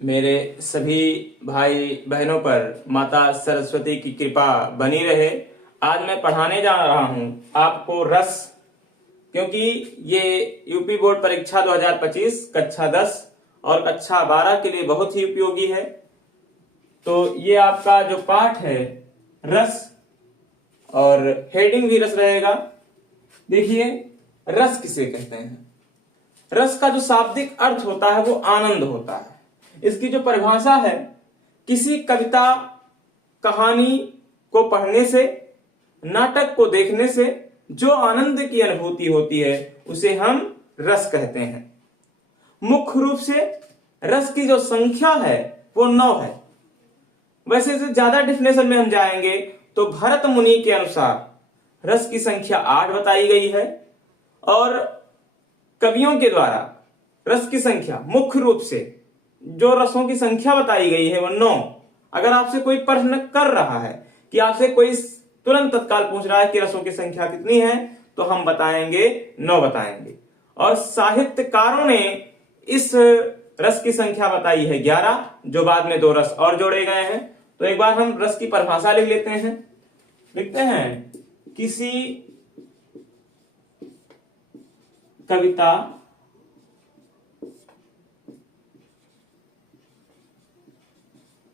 मेरे सभी भाई बहनों पर माता सरस्वती की कृपा बनी रहे। आज मैं पढ़ाने जा रहा हूं आपको रस, क्योंकि ये यूपी बोर्ड परीक्षा 2025 कक्षा 10 और कक्षा 12 के लिए बहुत ही उपयोगी है। तो ये आपका जो पाठ है रस, और हेडिंग भी रस रहेगा। देखिए, रस किसे कहते हैं? रस का जो शाब्दिक अर्थ होता है वो आनंद होता है। इसकी जो परिभाषा है, किसी कविता कहानी को पढ़ने से, नाटक को देखने से जो आनंद की अनुभूति होती है उसे हम रस कहते हैं। मुख्य रूप से रस की जो संख्या है वो 9 है। वैसे से ज्यादा डिफिनेशन में हम जाएंगे तो भरत मुनि के अनुसार रस की संख्या 8 बताई गई है, और कवियों के द्वारा रस की संख्या मुख्य रूप से जो रसों की संख्या बताई गई है वो 9। अगर आपसे कोई प्रश्न कर रहा है कि आपसे कोई तुरंत तत्काल पूछ रहा है कि रसों की संख्या कितनी है, तो हम बताएंगे 9 बताएंगे। और साहित्यकारों ने इस रस की संख्या बताई है 11, जो बाद में 2 रस और जोड़े गए हैं। तो एक बार हम रस की परिभाषा लिख लेते हैं। लिखते हैं, किसी कविता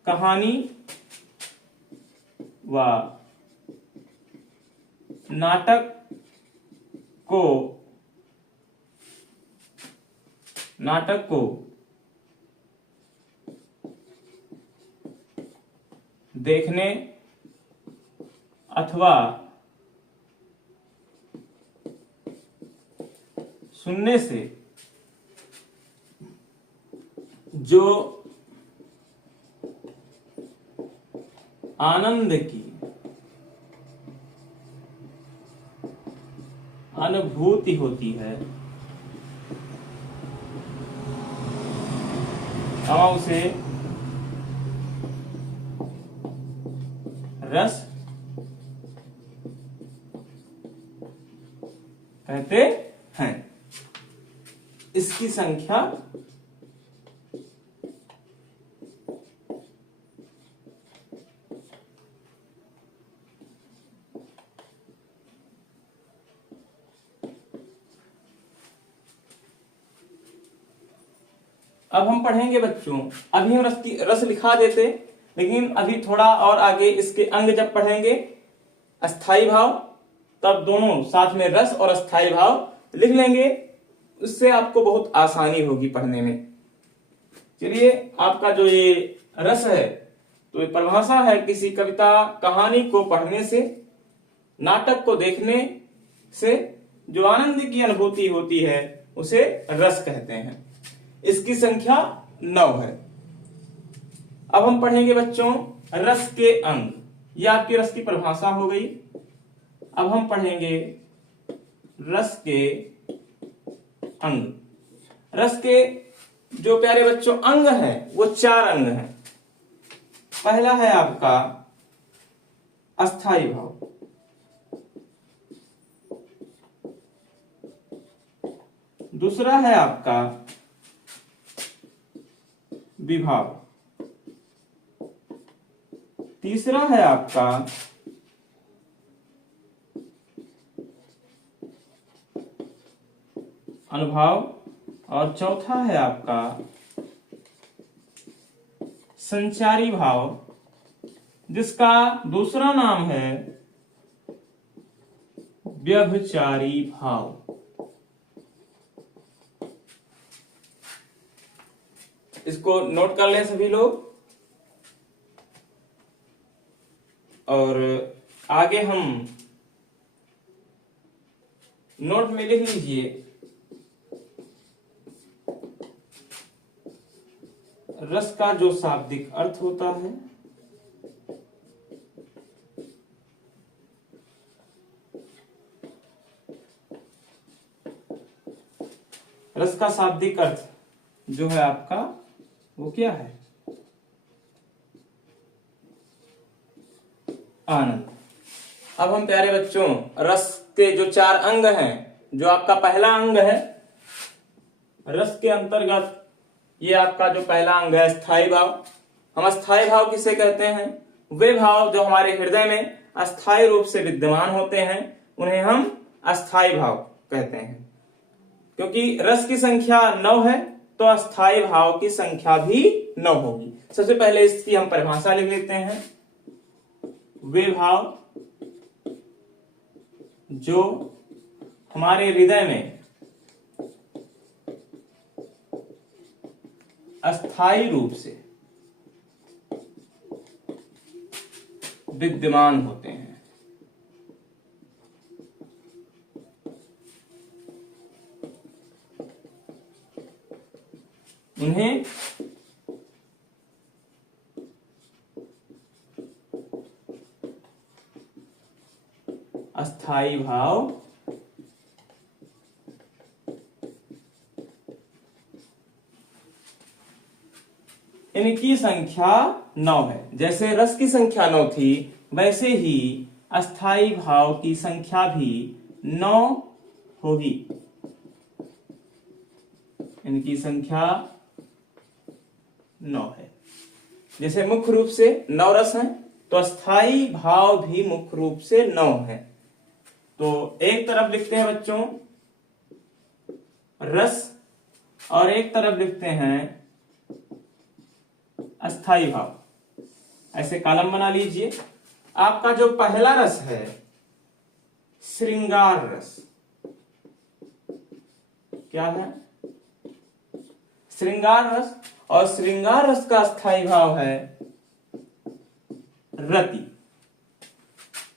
कहानी व नाटक को देखने अथवा सुनने से जो आनंद की अनुभूति होती है हम उसे रस कहते हैं। इसकी संख्या अब हम पढ़ेंगे बच्चों। अभी हम रस लिखा देते, लेकिन अभी थोड़ा और आगे इसके अंग जब पढ़ेंगे, अस्थाई भाव, तब दोनों साथ में रस और अस्थाई भाव लिख लेंगे। उससे आपको बहुत आसानी होगी पढ़ने में। चलिए, आपका जो ये रस है, तो ये परिभाषा है, किसी कविता कहानी को पढ़ने से, नाटक को देखने से जो आनंद की अनुभूति होती है उसे रस कहते हैं। इसकी संख्या 9 है। अब हम पढ़ेंगे बच्चों रस के अंग। यह आपकी रस की परिभाषा हो गई। अब हम पढ़ेंगे रस के अंग। रस के जो प्यारे बच्चों अंग हैं वो 4 अंग हैं। पहला है आपका अस्थाई भाव, दूसरा है आपका विभाव, तीसरा है आपका अनुभव, और चौथा है आपका संचारी भाव, जिसका दूसरा नाम है व्यभिचारी भाव। इसको नोट कर लें सभी लोग, और आगे हम नोट में लिख लीजिए, रस का जो शाब्दिक अर्थ होता है, रस का शाब्दिक अर्थ जो है आपका वो क्या है? आनंद। अब हम प्यारे बच्चों रस के जो 4 अंग हैं, जो आपका पहला अंग है, रस के अंतर्गत ये आपका जो पहला अंग है अस्थाई भाव। हम अस्थाई भाव किसे कहते हैं? वे भाव जो हमारे हृदय में अस्थाई रूप से विद्यमान होते हैं उन्हें हम अस्थाई भाव कहते हैं। क्योंकि रस की संख्या 9 है तो अस्थाई भाव की संख्या भी 9 होगी। सबसे पहले इसकी हम परिभाषा लिख लेते हैं। वे भाव जो हमारे हृदय में अस्थाई रूप से विद्यमान होते हैं उन्हें अस्थाई भाव इनकी संख्या 9 है। जैसे रस की संख्या 9 थी वैसे ही अस्थाई भाव की संख्या भी 9 होगी। इनकी संख्या 9 है। जैसे मुख्य रूप से 9 रस हैं तो अस्थाई भाव भी मुख्य रूप से 9 है। तो एक तरफ लिखते हैं बच्चों रस और एक तरफ लिखते हैं अस्थाई भाव। ऐसे कॉलम बना लीजिए। आपका जो पहला रस है श्रृंगार रस, क्या है? श्रृंगार रस। और श्रृंगार रस का अस्थाई भाव है रति।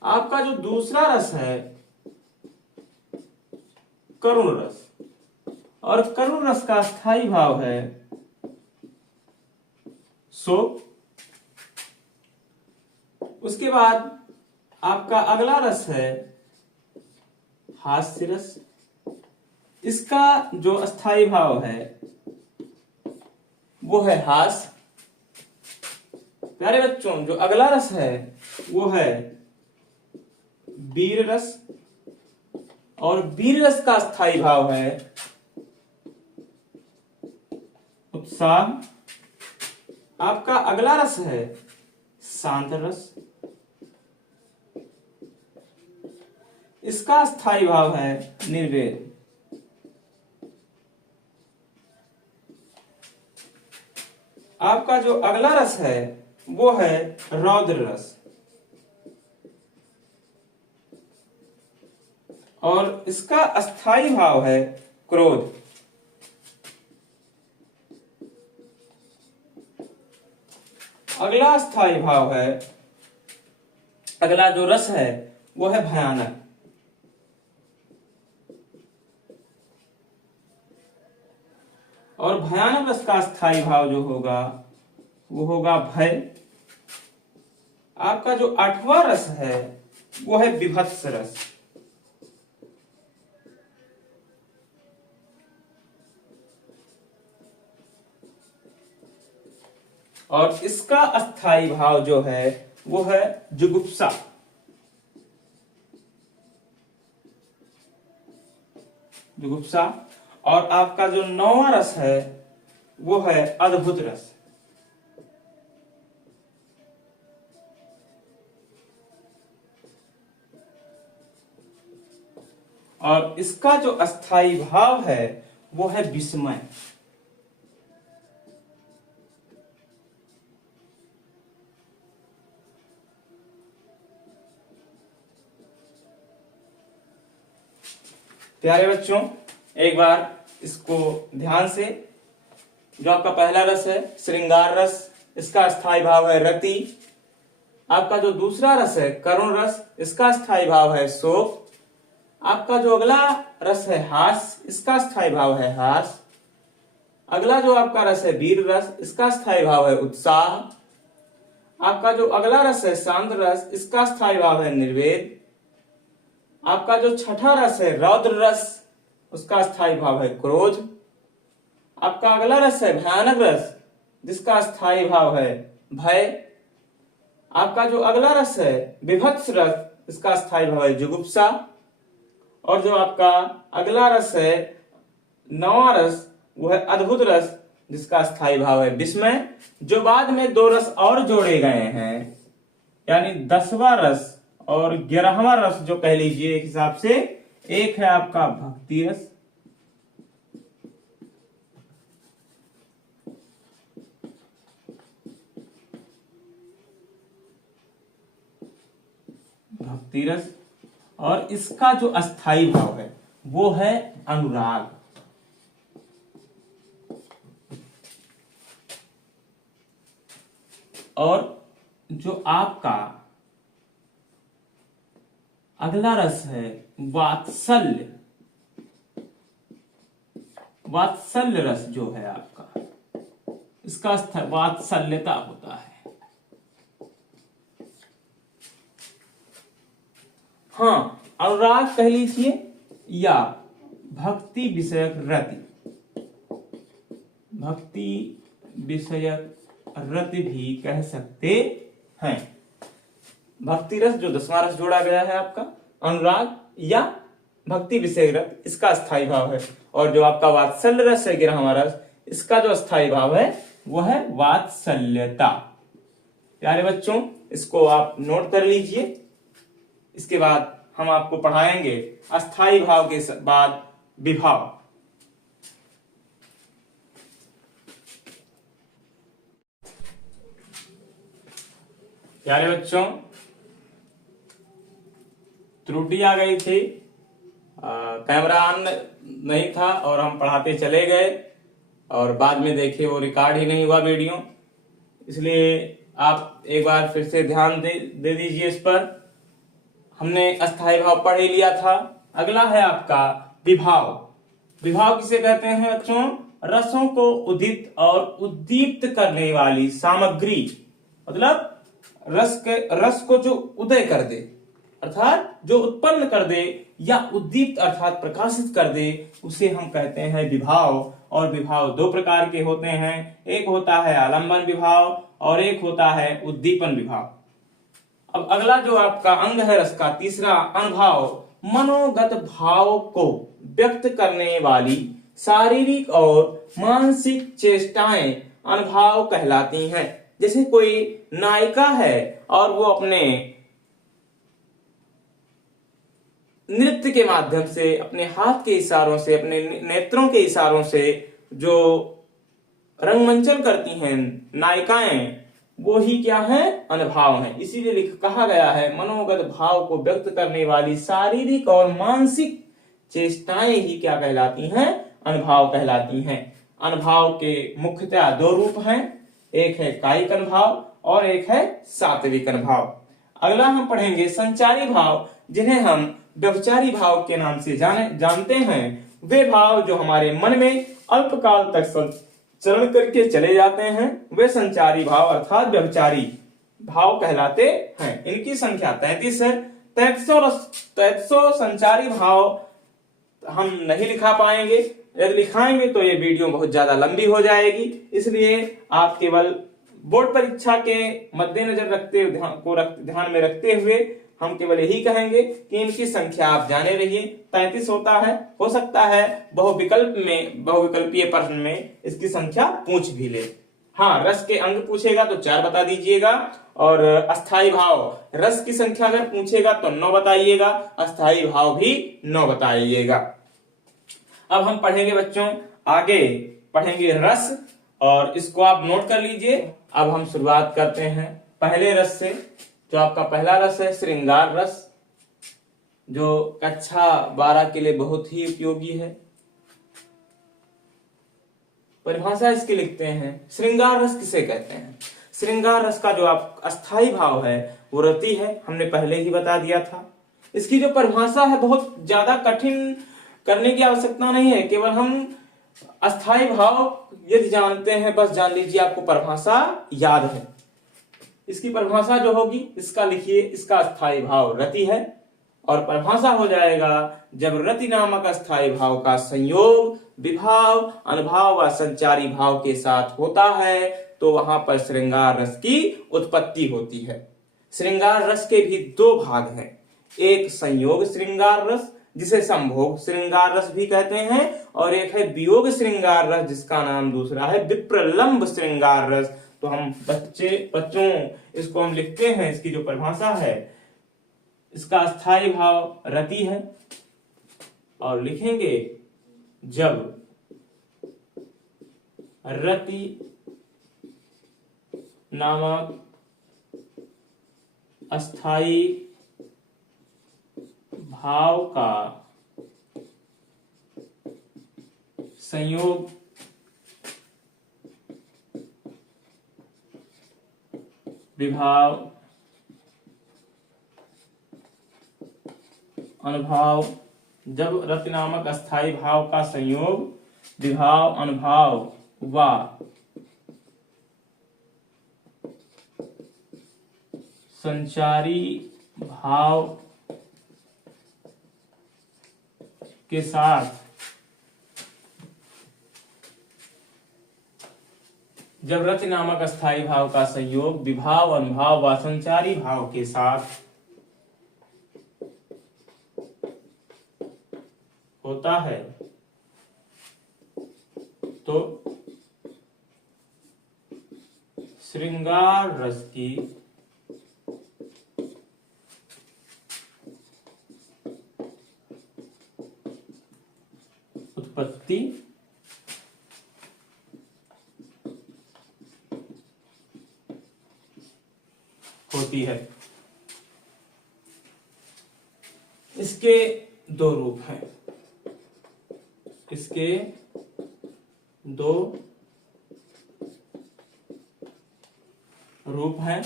आपका जो दूसरा रस है करुण रस, और करुण रस का अस्थाई भाव है शोक। उसके बाद आपका अगला रस है हास्य रस। इसका जो अस्थाई भाव है वो है हास्य। प्यारे बच्चों जो अगला रस है वो है वीर रस, और वीर रस का अस्थाई भाव है उत्साह। आपका अगला रस है शांत रस। इसका स्थायी भाव है निर्वेद। आपका जो अगला रस है वो है रौद्र रस, और इसका अस्थाई भाव है क्रोध। अगला स्थायी भाव है, अगला जो रस है वो है भयानक। और भयानक रस का स्थायी भाव जो होगा वो होगा भय। आपका जो 8वां रस है वो है विभत्स रस। और इसका अस्थाई भाव जो है वो है जुगुप्सा। जुगुप्सा। और आपका जो 9वां रस है वो है अद्भुत रस। और इसका जो अस्थाई भाव है वो है विस्मय। प्यारे बच्चों एक बार इसको ध्यान से, जो आपका पहला रस है श्रृंगार रस, इसका अस्थाई भाव है रति। आपका जो दूसरा रस है करुण रस, इसका अस्थाई भाव है शोक। आपका जो अगला रस है हास, इसका अस्थाई भाव है हास। अगला जो आपका रस है वीर रस, इसका अस्थाई भाव है उत्साह। आपका जो अगला रस है शांत रस, इसका अस्थाई भाव है निर्वेद। आपका जो छठा रस है रौद्र रस, उसका स्थायी भाव है क्रोध। आपका अगला रस है भयानक रस, जिसका स्थायी भाव है भय। आपका जो अगला रस है विभत्स रस, इसका स्थायी भाव है जुगुप्सा। और जो आपका अगला रस है 9वां रस वो है अद्भुत रस, जिसका अस्थाई भाव है विस्मय, जो बाद में दो रस और जोड़े गए हैं, यानी 10वां रस और 11वां रस जो कह लीजिए एक हिसाब से, एक है आपका भक्ति रस, भक्ति रस, और इसका जो अस्थाई भाव है वो है अनुराग। और जो आपका अगला रस है वात्सल्य, वात्सल्य रस जो है आपका, इसका वात्सल्यता होता है। हाँ, अनुराग कह लीजिए या भक्ति विषयक रति, भक्ति विषयक रति भी कह सकते हैं। भक्ति रस जो 10वां रस जोड़ा गया है आपका, अनुराग या भक्ति विषयक रस, इसका अस्थाई भाव है। और जो आपका वात्सल्य रस है 11वां रस, इसका जो अस्थाई भाव है वो है वात्सल्यता। प्यारे बच्चों, इसको आप नोट कर लीजिए। इसके बाद हम आपको पढ़ाएंगे अस्थाई भाव के बाद विभाव। प्यारे बच्चों, त्रुटि आ गई थी, कैमरा ऑन नहीं था और हम पढ़ाते चले गए और बाद में देखे वो रिकॉर्ड ही नहीं हुआ वीडियो, इसलिए आप एक बार फिर से ध्यान दे दीजिए इस पर। हमने अस्थाई भाव पढ़ ही लिया था। अगला है आपका विभाव। विभाव किसे कहते हैं बच्चों? रसों को उदित और उद्दीप्त करने वाली सामग्री, मतलब रस को जो उदय कर दे अर्थात जो उत्पन्न कर दे, या उद्दीप्त अर्थात प्रकाशित कर दे, उसे हम कहते हैं विभाव। और विभाव दो प्रकार के होते हैं, एक होता है आलंबन विभाव और एक होता है उद्दीपन विभाव। अब अगला जो आपका अंग है रस का, तीसरा अनुभाव, मनोगत भाव को व्यक्त करने वाली शारीरिक और मानसिक चेष्टाएं अनुभाव कहलाती हैं। जैसे कोई नायिका है और वो अपने नृत्य के माध्यम से, अपने हाथ के इशारों से, अपने नेत्रों के इशारों से जो रंगमंचन करती हैं नायिकाएं, वो ही क्या है? अनुभाव है। इसीलिए कहा गया है मनोगत भाव को व्यक्त करने वाली शारीरिक और मानसिक चेष्टाएं ही क्या कहलाती हैं? अनुभाव कहलाती हैं। अनुभाव के मुख्यतः दो रूप हैं, एक है कायिक अनुभाव और एक है सात्विक अनुभाव। अगला हम पढ़ेंगे संचारी भाव, जिन्हें हम व्यभिचारी भाव के नाम से जानते हैं। वे भाव जो हमारे मन में अल्पकाल तक संचरण करके चले जाते हैं, वे संचारी भाव अर्थात व्यभिचारी भाव कहलाते हैं। इनकी संख्या 33 है। 3300 संचारी भाव हम नहीं लिखा पाएंगे, यदि लिखाएंगे तो ये वीडियो बहुत ज्यादा लंबी हो जाएगी। इसलिए आप केवल बोर्ड परीक्षा के मद्देनजर ध्यान में रखते हुए हम केवल यही कहेंगे कि इनकी संख्या आप जाने रहिए। 33 होता है, हो सकता है बहुविकल्पीय प्रश्न में इसकी संख्या पूछ भी ले। हाँ, रस के अंग पूछेगा तो 4 बता दीजिएगा, और अस्थाई भाव रस की संख्या अगर पूछेगा तो 9 बताइएगा, अस्थाई भाव भी 9 बताइएगा। अब हम पढ़ेंगे बच्चों, आगे पढ़ेंगे रस, और इसको आप नोट कर लीजिए। अब हम शुरुआत करते हैं पहले रस से। जो आपका पहला रस है श्रृंगार रस, जो कक्षा 12 के लिए बहुत ही उपयोगी है। परिभाषा इसकी लिखते हैं, श्रृंगार रस किसे कहते हैं? श्रृंगार रस का जो आप अस्थाई भाव है वो रति है, हमने पहले ही बता दिया था। इसकी जो परिभाषा है बहुत ज्यादा कठिन करने की आवश्यकता नहीं है, केवल हम अस्थाई भाव यदि जानते हैं, बस जान लीजिए आपको परिभाषा याद है। इसकी परिभाषा जो होगी, इसका लिखिए, इसका अस्थाई भाव रति है, और परिभाषा हो जाएगा जब रति नामक अस्थाई भाव का संयोग विभाव, अनुभाव व संचारी भाव के साथ होता है तो वहां पर श्रृंगार रस की उत्पत्ति होती है। श्रृंगार रस के भी दो भाग हैं, एक संयोग श्रृंगार रस जिसे संभोग श्रृंगार रस भी कहते हैं, और एक है वियोग श्रृंगार रस जिसका नाम दूसरा है विप्रलंब श्रृंगार रस। तो हम बच्चों इसको हम लिखते हैं, इसकी जो परिभाषा है, इसका स्थायी भाव रति है, और लिखेंगे जब रति नामक अस्थाई भाव का संयोग विभाव अनुभाव, जब रति नामक अस्थाई भाव का संयोग विभाव अनुभाव व संचारी भाव के साथ जब रति नामक अस्थाई भाव का संयोग विभाव अनुभाव व संचारी भाव के साथ होता है तो श्रृंगार रस की उत्पत्ति होती है। इसके दो रूप हैं, इसके दो रूप हैं।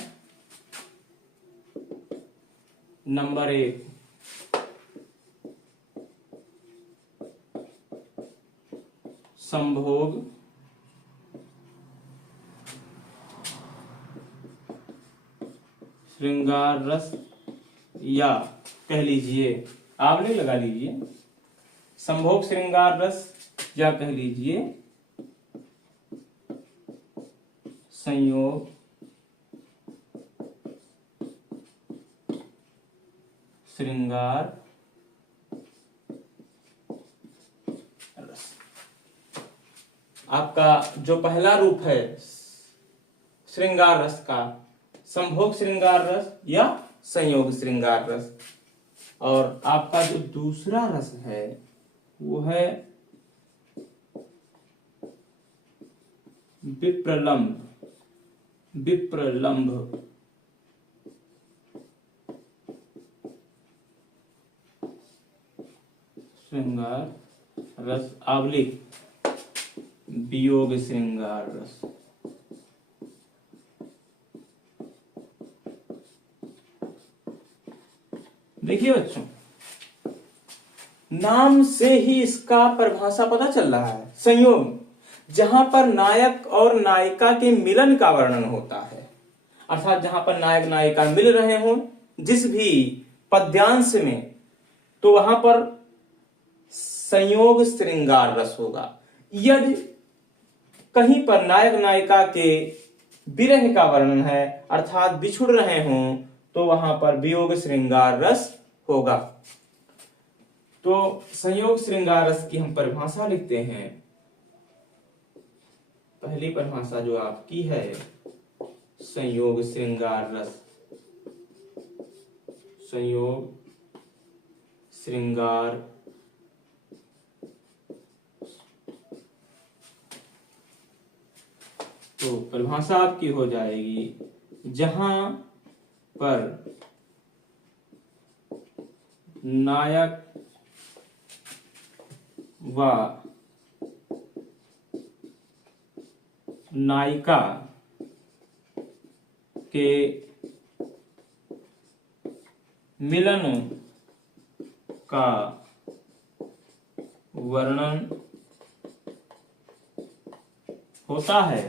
नंबर 1, संभोग श्रृंगार रस, या कह लीजिए, आप नहीं लगा लीजिए, संभोग श्रृंगार रस, या कह लीजिए संयोग श्रृंगार रस। आपका जो पहला रूप है श्रृंगार रस का, संभोग श्रृंगार रस या संयोग श्रृंगार रस, और आपका जो दूसरा रस है वो है विप्रलंब श्रृंगार रस, आवलिक वियोग श्रृंगार रस। देखिए बच्चों, नाम से ही इसका परिभाषा पता चल रहा है। संयोग, जहां पर नायक और नायिका के मिलन का वर्णन होता है, अर्थात जहां पर नायक नायिका मिल रहे हों जिस भी पद्यांश में, तो वहां पर संयोग श्रृंगार रस होगा। यदि कहीं पर नायक नायिका के विरह का वर्णन है, अर्थात बिछुड़ रहे हों, तो वहां पर वियोग श्रृंगार रस होगा। तो संयोग श्रृंगार रस की हम परिभाषा लिखते हैं। पहली परिभाषा जो आपकी है, संयोग श्रृंगार रस, संयोग श्रृंगार तो परिभाषा आपकी हो जाएगी, जहां पर नायक व नायिका के मिलन का वर्णन होता है,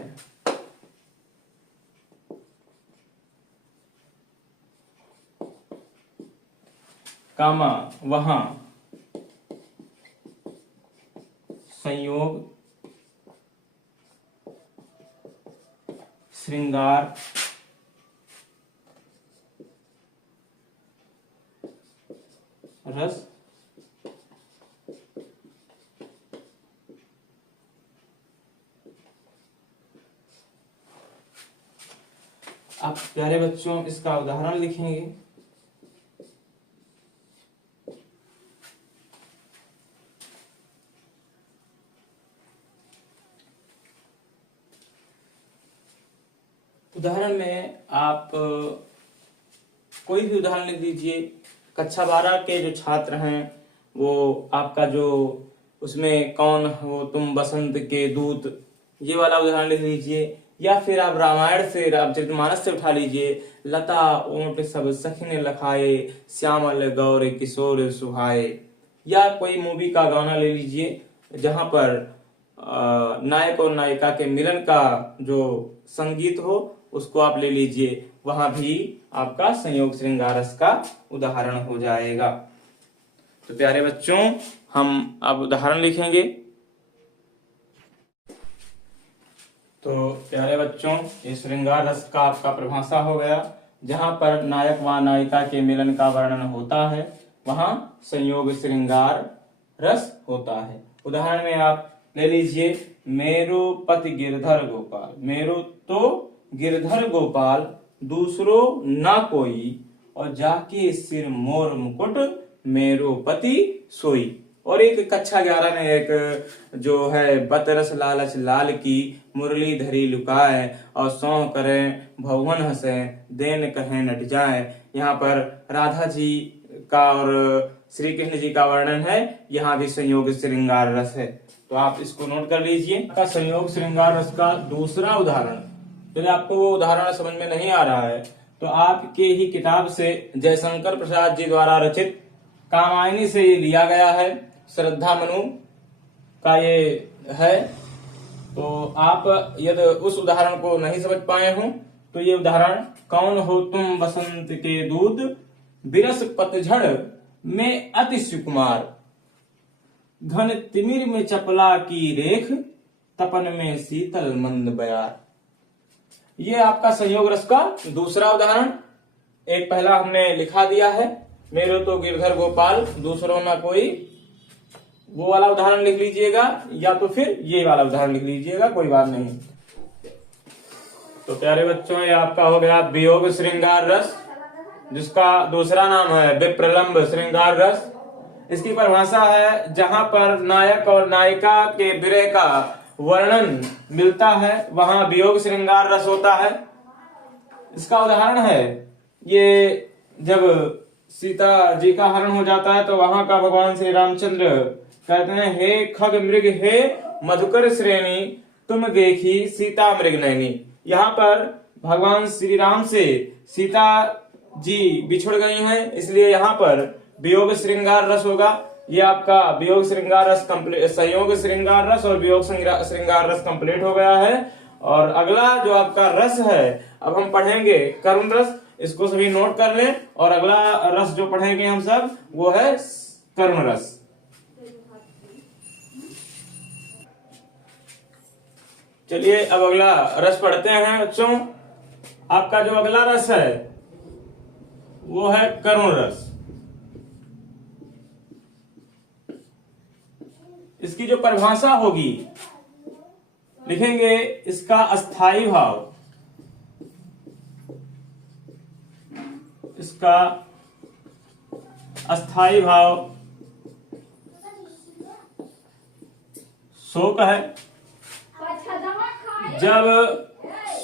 कामा वहां संयोग श्रृंगार रस आप प्यारे बच्चों इसका उदाहरण लिखेंगे। उदाहरण में आप कोई भी उदाहरण लिख दीजिए। कक्षा 12 के जो छात्र हैं वो आपका जो उसमें कौन हो तुम बसंत के दूत, ये वाला उदाहरण लिख लीजिए। या फिर आप रामायण से, रामचरितमानस से उठा लीजिए। लता ओंट सब सखिन लखाए, श्यामल गौर किशोर सुहाए। या कोई मूवी का गाना ले लीजिए जहां पर नायक और नायिका के मिलन का जो संगीत हो उसको आप ले लीजिए, वहां भी आपका संयोग श्रृंगार रस का उदाहरण हो जाएगा। तो प्यारे बच्चों हम अब उदाहरण लिखेंगे। तो प्यारे बच्चों ये श्रृंगार रस का आपका परिभाषा हो गया। जहां पर नायक व नायिका के मिलन का वर्णन होता है वहां संयोग श्रृंगार रस होता है। उदाहरण में आप ले लीजिए मेरु पति गिरधर गोपाल। मेरु तो गिरधर गोपाल दूसरो ना कोई, और जाके सिर मोर मुकुट मेरो पति सोई। और एक कक्षा 11 में एक जो है बतरस लालच लाल की, मुरली धरी लुकाए और सौ करे भवन हंसे, देन कहे नट जाए। यहाँ पर राधा जी का और श्री कृष्ण जी का वर्णन है, यहाँ भी संयोग श्रृंगार रस है। तो आप इसको नोट कर लीजिए। का संयोग श्रृंगार रस का दूसरा उदाहरण, यदि आपको वो उदाहरण समझ में नहीं आ रहा है तो आपके ही किताब से जयशंकर प्रसाद जी द्वारा रचित कामायनी से ये लिया गया है। श्रद्धा मनु का ये है। तो आप यदि उस उदाहरण को नहीं समझ पाए हो तो ये उदाहरण, कौन हो तुम बसंत के दूत, बिरस पतझड़ में अति सुकुमार, घन तिमिर में चपला की रेख, तपन में शीतल मंद बयार। ये आपका संयोग रस का दूसरा उदाहरण। एक पहला हमने लिखा दिया है, मेरे तो गिरधर गोपाल दूसरों ना कोई, वो वाला उदाहरण लिख लीजिएगा, या तो फिर ये वाला उदाहरण लिख लीजिएगा, कोई बात नहीं। तो प्यारे बच्चों ये आपका हो गया वियोग श्रृंगार रस, जिसका दूसरा नाम है विप्रलंब श्रृंगार रस। इसकी परिभाषा है जहां पर नायक और नायिका के विरह का वर्णन मिलता है वहां वियोग श्रृंगार रस होता है। इसका उदाहरण है, ये जब सीता जी का हरण हो जाता है तो वहां का भगवान श्री रामचंद्र कहते हैं, हे खग मृग हे मधुकर श्रेणी, तुम देखी सीता मृग नैनी। यहाँ पर भगवान श्री राम से सीता जी बिछुड़ गई हैं, इसलिए यहाँ पर वियोग श्रृंगार रस होगा। ये आपका वियोग श्रृंगार रस कंप्लीट, संयोग श्रृंगार रस और वियोग श्रृंगार रस कंप्लीट हो गया है। और अगला जो आपका रस है अब हम पढ़ेंगे करुण रस, इसको सभी नोट कर लें। और अगला रस जो पढ़ेंगे हम सब वो है करुण रस। चलिए अब अगला रस पढ़ते हैं बच्चों। आपका जो अगला रस है वो है करुण रस। इसकी जो परिभाषा होगी लिखेंगे, इसका अस्थाई भाव, इसका अस्थाई भाव शोक है। जब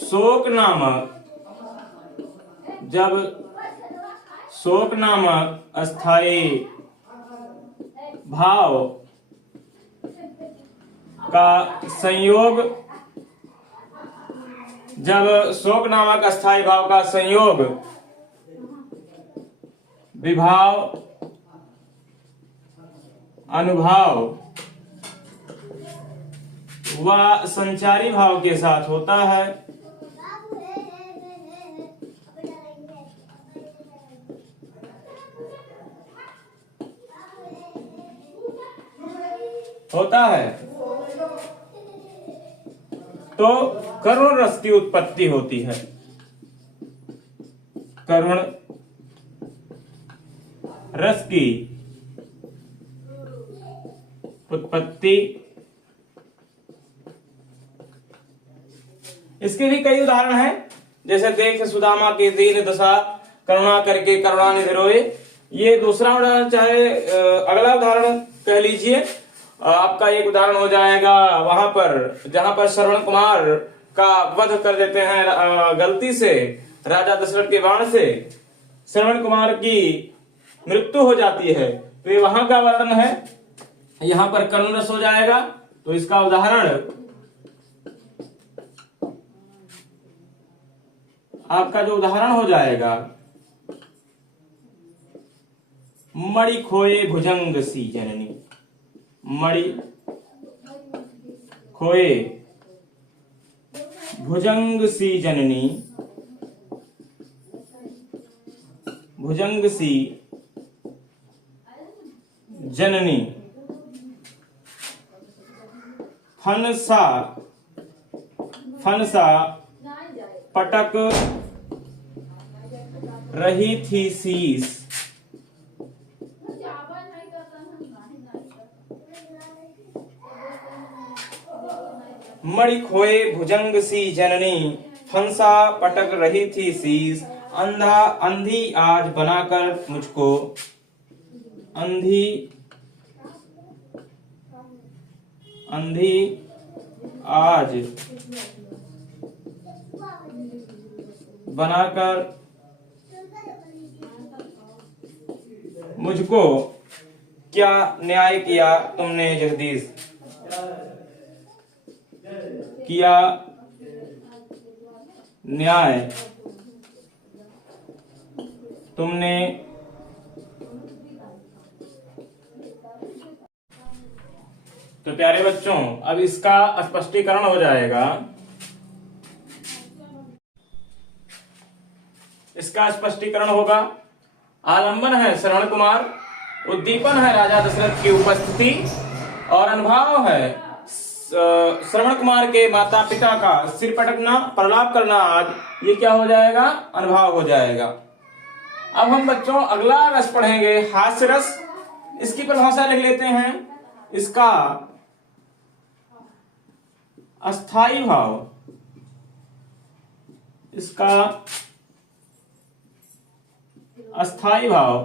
शोक नामक अस्थाई भाव का संयोग, जब शोक नामक अस्थाई भाव का संयोग विभाव, अनुभाव व संचारी भाव के साथ होता है तो करुण रस की उत्पत्ति होती है। करुण रस की उत्पत्ति, इसके भी कई उदाहरण हैं। जैसे देख सुदामा की दीन दशा, करुणा करके करुणानिधि रोए। ये दूसरा उदाहरण, चाहे अगला उदाहरण कह लीजिए। आपका एक उदाहरण हो जाएगा वहां पर जहां पर श्रवण कुमार का वध कर देते हैं गलती से राजा दशरथ के बाण से, श्रवण कुमार की मृत्यु हो जाती है, तो ये वहां का वर्णन है। यहां पर करुण रस हो जाएगा। तो इसका उदाहरण आपका जो उदाहरण हो जाएगा, मणि खोए भुजंग सी जननी। मणि खोए भुजंग सी जननी, भुजंग सी जननी, फनसा फनसा पटक रही थी शीस। मणि खोए भुजंग सी जननी, फंसा पटक रही थी शीस। अंधा अंधी आज बनाकर मुझको, अंधी अंधी आज बनाकर मुझको, क्या न्याय किया तुमने जगदीश, किया न्याय तुमने। तो प्यारे बच्चों, अब इसका स्पष्टीकरण हो जाएगा। इसका स्पष्टीकरण होगा, आलंबन है श्रवण कुमार, उद्दीपन है राजा दशरथ की उपस्थिति, और अनुभाव है श्रवण कुमार के माता पिता का सिर पटकना, प्रलाप करना। आज ये क्या हो जाएगा, अनुभाव हो जाएगा। अब हम बच्चों अगला रस पढ़ेंगे, हास्य रस। इसकी परिभाषा लिख लेते हैं। इसका अस्थाई भाव, इसका अस्थाई भाव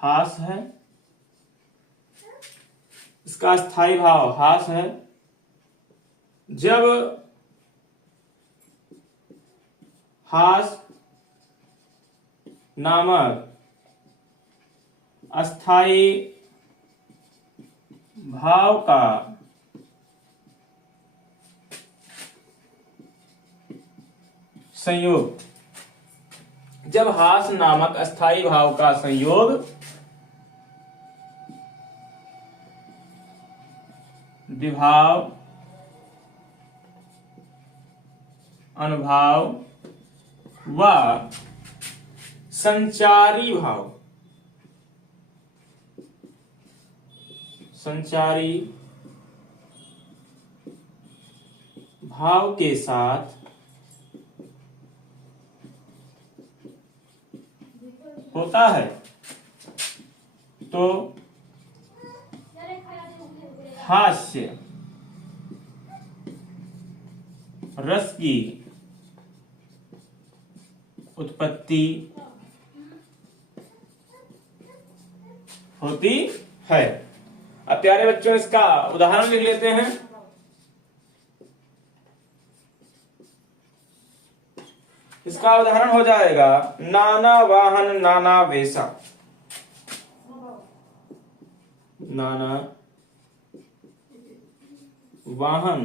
हास है, इसका अस्थाई भाव हास है। जब हास नामक अस्थाई भाव का संयोग, जब हास नामक अस्थाई भाव का संयोग विभाव, अनुभाव व संचारी भाव, संचारी भाव के साथ होता है, तो हास्य रस की उत्पत्ति होती है। अब प्यारे बच्चों इसका उदाहरण लिख लेते हैं। इसका उदाहरण हो जाएगा, नाना वाहन नाना वेशा। नाना वाहन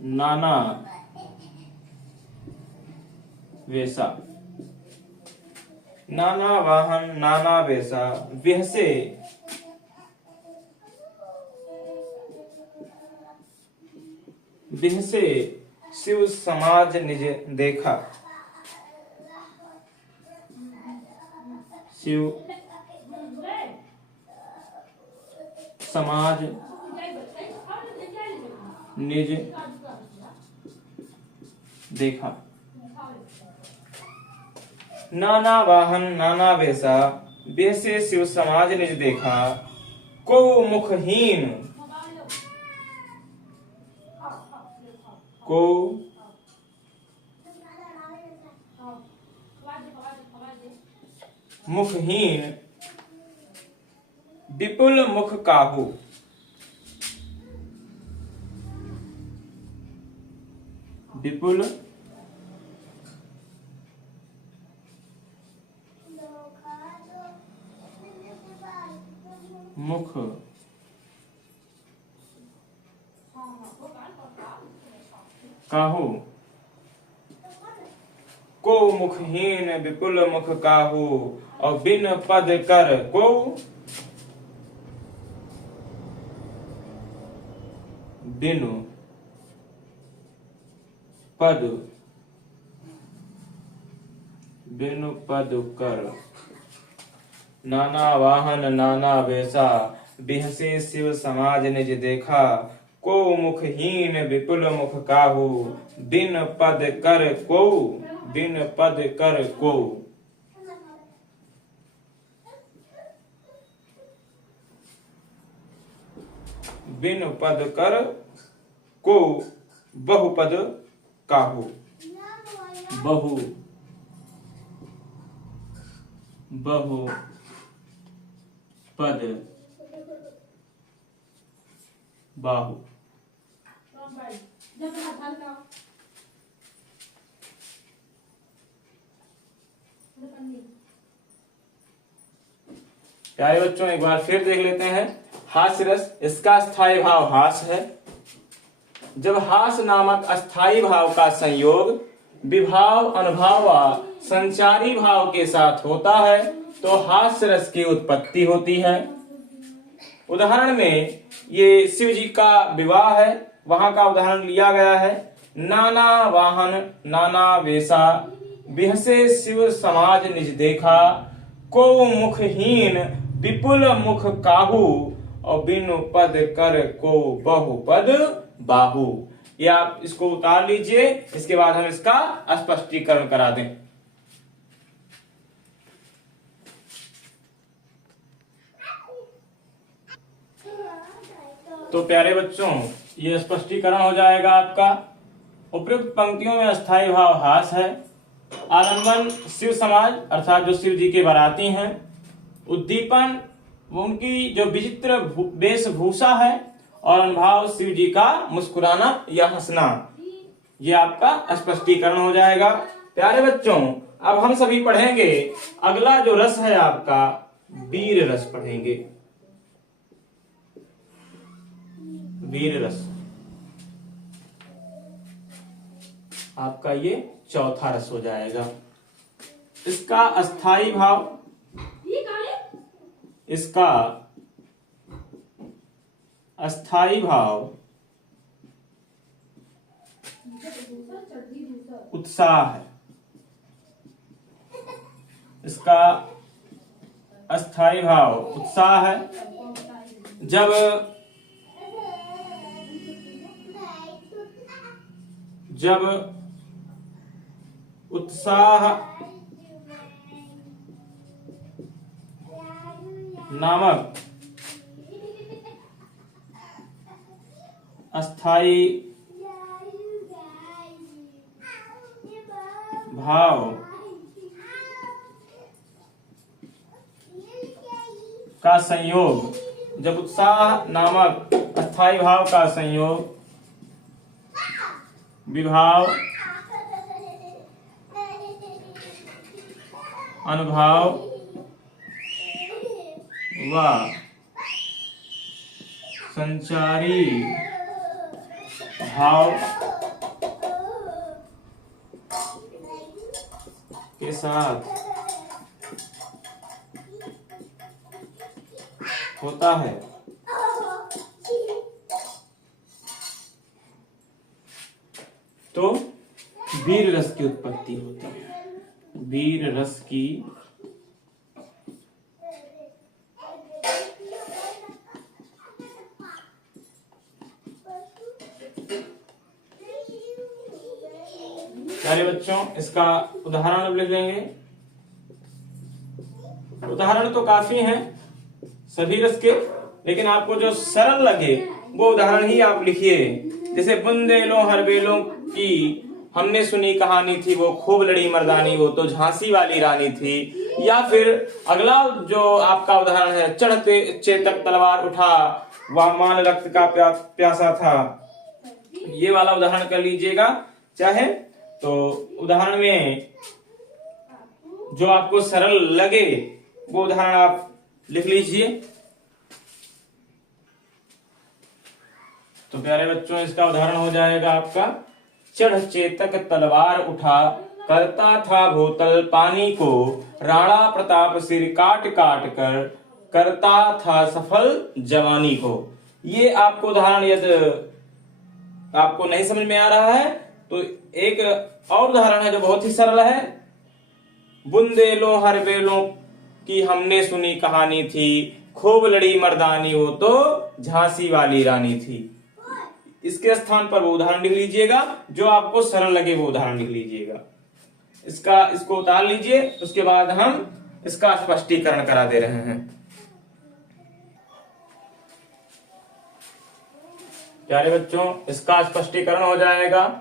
नाना वेशा, नाना वाहन नाना वेशा, वेहसे विहसे शिव समाज निज देखा, शिव समाज निज देखा। नाना वाहन नाना वेशा, बेसे शिव समाज निज देखा। को मुखहीन को मुखहीन विपुल मुख काहू। विपुल मुख काहू। को मुखहीन विपुल मुख काहू और बिन पद कर को बिनु पद बिनु पद कर नाना वाहन नाना वेशा बिहसे शिव समाज निज देखा। को मुखहीन विपुल मुख काहू बिन पद कर को बिन पद कर को। बिन पद कर को बहुपद काहू। बहु बहु पद बाहु। प्यारे बच्चों एक बार फिर देख लेते हैं। हास्य रस, इसका स्थायी भाव हास है। जब हास नामक अस्थाई भाव का संयोग विभाव अनुभाव व संचारी भाव के साथ होता है तो हास्य रस की उत्पत्ति होती है। उदाहरण में ये शिव जी का विवाह है, वहां का उदाहरण लिया गया है। नाना वाहन नाना वेशा बिहसे शिव समाज निज देखा। को मुखहीन विपुल मुख काहू और बिनु पद कर को बहुपद बाहु। ये आप इसको उतार लीजिए, इसके बाद हम इसका स्पष्टीकरण करा दें। तो प्यारे बच्चों ये स्पष्टीकरण हो जाएगा आपका। उपयुक्त पंक्तियों में अस्थाई भाव हास है। आलंबन शिव समाज अर्थात जो शिव जी के बाराती हैं। उद्दीपन उनकी जो विचित्र वेशभूषा है और अनुभाव शिव जी का मुस्कुराना या हंसना। ये आपका स्पष्टीकरण हो जाएगा। प्यारे बच्चों अब हम सभी पढ़ेंगे अगला जो रस है आपका वीर रस पढ़ेंगे। वीर रस आपका ये चौथा रस हो जाएगा। इसका अस्थाई भाव, इसका अस्थाई भाव उत्साह है। इसका अस्थाई भाव उत्साह है। जब उत्साह नामक अस्थाई भाव का संयोग, जब उत्साह नामक अस्थाई भाव का संयोग विभाव अनुभाव व संचारी भाव के साथ होता है तो वीर रस की उत्पत्ति होती है। वीर रस की प्यारे बच्चों इसका उदाहरण अब लिख लेंगे। उदाहरण तो काफी हैं सभी रस के, लेकिन आपको जो सरल लगे वो उदाहरण ही आप लिखिए। जैसे बुंदेलों हरबेलों की हमने सुनी कहानी थी, वो खूब लड़ी मर्दानी, वो तो झांसी वाली रानी थी। या फिर अगला जो आपका उदाहरण है, चढ़ते चेतक तलवार उठा, वह मान रक्त का प्यासा था, ये वाला उदाहरण कर लीजिएगा चाहे तो। उदाहरण में जो आपको सरल लगे वो उदाहरण आप लिख लीजिए। तो प्यारे बच्चों, इसका उदाहरण हो जाएगा आपका, चढ़ चेतक तलवार उठा, करता था भूतल पानी को, राणा प्रताप सिर काट काट कर, करता था सफल जवानी को। ये आपको उदाहरण यदि आपको नहीं समझ में आ रहा है तो एक और उदाहरण है जो बहुत ही सरल है। बुंदेलों हरबेलों की हमने सुनी कहानी थी, खूब लड़ी मर्दानी, वो तो झांसी वाली रानी थी। इसके स्थान पर वो उदाहरण लिख लीजिएगा, जो आपको सरल लगे वो उदाहरण लिख लीजिएगा। इसको उतार लीजिए, उसके बाद हम इसका स्पष्टीकरण करा दे रहे हैं। प्यारे बच्चों, इसका स्पष्टीकरण हो जाएगा।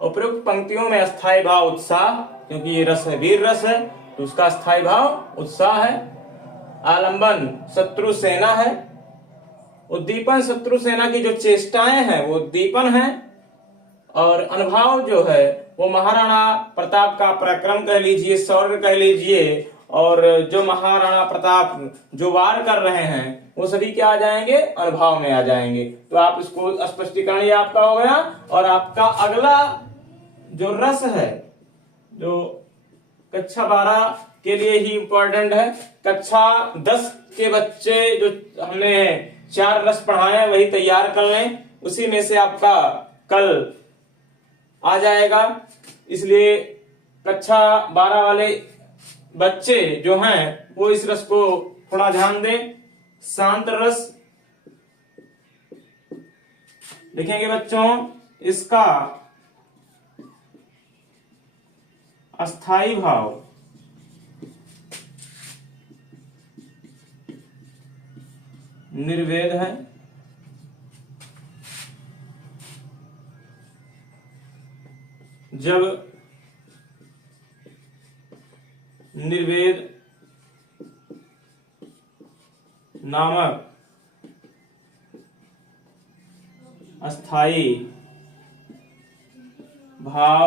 उपयुक्त पंक्तियों में अस्थायी भाव उत्साह, क्योंकि ये रस है, वीर रस है, तो उसका अस्थायी भाव उत्साह है। आलंबन शत्रु सेना है। उद्दीपन शत्रु सेना की जो चेष्टाएं हैं वो उद्दीपन है। और अनुभाव जो है वो महाराणा प्रताप का पराक्रम कह लीजिए, शौर्य कह लीजिए, और जो महाराणा प्रताप जो वार कर रहे हैं वो सभी क्या आ जाएंगे, अनुभाव में आ जाएंगे। तो आप इसको स्पष्टीकरण ये आपका हो गया। और आपका अगला जो रस है, जो कक्षा 12 के लिए ही इंपॉर्टेंट है, कक्षा 10 के बच्चे जो हमने 4 रस पढ़ाए वही तैयार कर लें, उसी में से आपका कल आ जाएगा। इसलिए कक्षा 12 वाले बच्चे जो हैं वो इस रस को थोड़ा ध्यान दें। शांत रस लिखेंगे बच्चों, इसका अस्थाई भाव निर्वेद है। जब निर्वेद नामक अस्थाई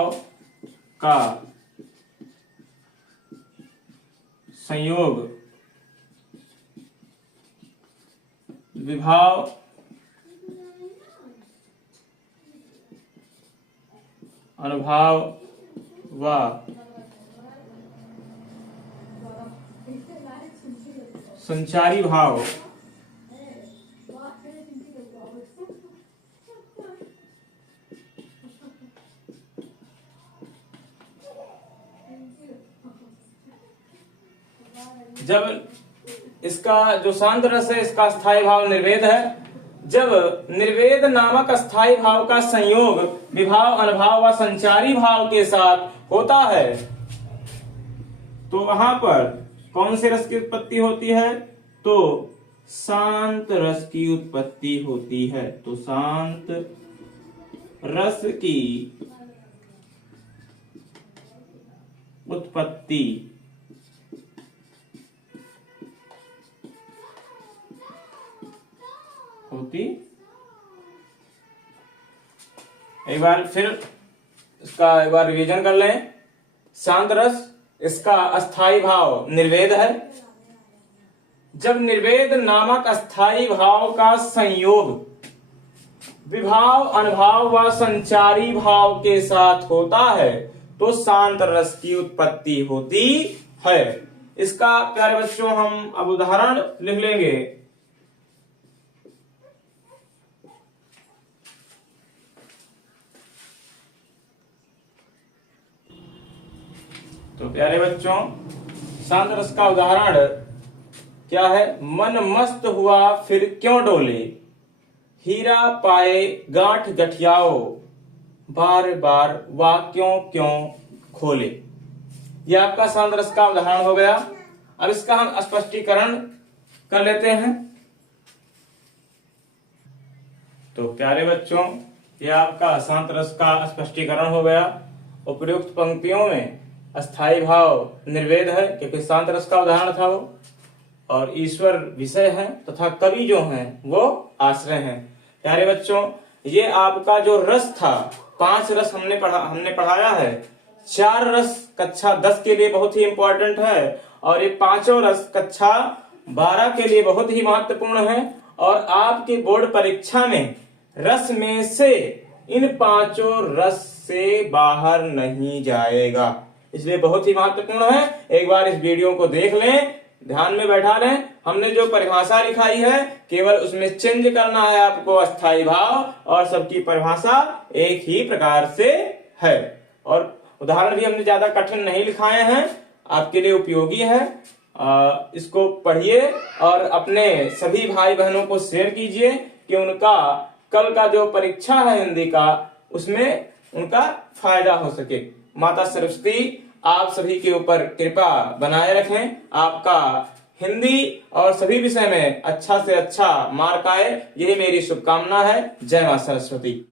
भाव का संयोग विभाव अनुभाव व संचारी भाव जब इसका जो शांत रस है इसका स्थायी भाव निर्वेद है। जब निर्वेद नामक अस्थाई भाव का संयोग विभाव अनुभाव व संचारी भाव के साथ होता है तो वहां पर कौन से रस की उत्पत्ति होती है, तो शांत रस की उत्पत्ति होती है। तो शांत रस की उत्पत्ति होती। एक बार फिर इसका एक बार रिवीजन कर लें। शांत रस, इसका अस्थाई भाव निर्वेद है। जब निर्वेद नामक अस्थाई भाव का संयोग विभाव अनुभाव व संचारी भाव के साथ होता है तो शांत रस की उत्पत्ति होती है। इसका प्यारे बच्चों हम अब उदाहरण लिख लेंगे। तो प्यारे बच्चों, शांत रस का उदाहरण क्या है? मन मस्त हुआ फिर क्यों डोले, हीरा पाए गांठ गठियाओ, बार बार वाक्यों क्यों खोले। यह आपका शांत रस का उदाहरण हो गया। अब इसका हम स्पष्टीकरण कर लेते हैं। तो प्यारे बच्चों, ये आपका अशांत रस का स्पष्टीकरण हो गया। उपयुक्त पंक्तियों में अस्थाई भाव निर्वेद है, क्योंकि शांत रस का उदाहरण था वो, और ईश्वर विषय है तथा कवि जो हैं वो आश्रय हैं। प्यारे बच्चों, ये आपका जो रस था, 5 रस हमने पढ़ाया है। 4 रस कक्षा 10 के लिए बहुत ही इंपॉर्टेंट है, और ये 5 रस कक्षा 12 के लिए बहुत ही महत्वपूर्ण है। और आपके बोर्ड परीक्षा में रस में से इन 5 रस से बाहर नहीं जाएगा, इसलिए बहुत ही महत्वपूर्ण है। एक बार इस वीडियो को देख लें, ध्यान में बैठा लें। हमने जो परिभाषा लिखाई है केवल उसमें चेंज करना है आपको, अस्थाई भाव, और सबकी परिभाषा एक ही प्रकार से है। और उदाहरण भी हमने ज्यादा कठिन नहीं लिखाए हैं, आपके लिए उपयोगी है। इसको पढ़िए और अपने सभी भाई बहनों को शेयर कीजिए कि उनका कल का जो परीक्षा है हिंदी का, उसमें उनका फायदा हो सके। माता सरस्वती आप सभी के ऊपर कृपा बनाए रखें, आपका हिंदी और सभी विषय में अच्छा से अच्छा मार्क आए, यही मेरी शुभकामना है। जय मां सरस्वती।